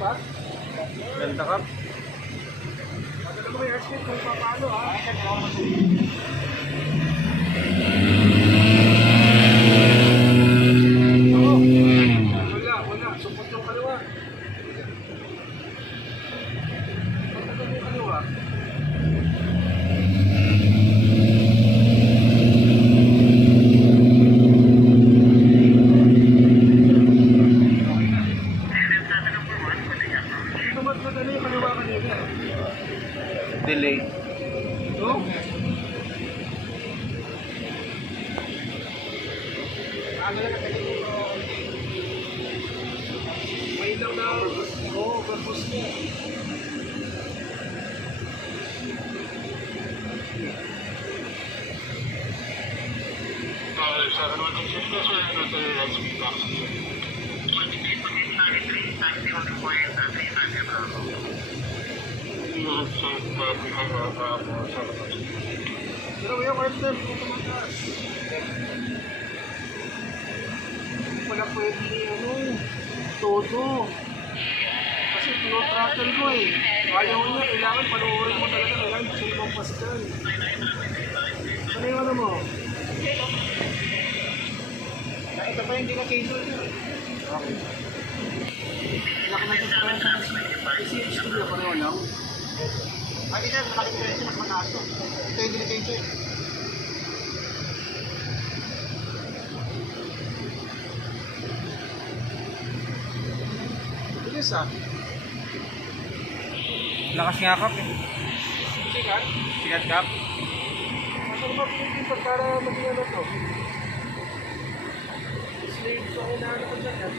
ba? Ganda kap. Maganda mo yung airspeed kung paano ha. Oo. Wala. Support yung kaliwa. Support yung kaliwa. Ito mas madali yung kaliwa kanina. Delay. No? May lang na. Oo, purpose niya. Pero yung partner, kung tumataas. Wala pwede todo. Kasi tino-throttle ko eh. Ayaw niya, kailangan panuorin mo talaga, kailangan gusto mo pang pascal. Ano yung ano mo? Ito pa yung hindi na-cancel niya. Okay. Laki na ito sa ICH studio, pareho lang. Ay, isa, malaki presyo, mas mataas to. Ito yung hindi na-cancel. Bilis ah. Lakas nga kap eh. Sikat. Sikat kap. Masarap ba pinipin para maging ano to? Slave sa unahan ko dyan.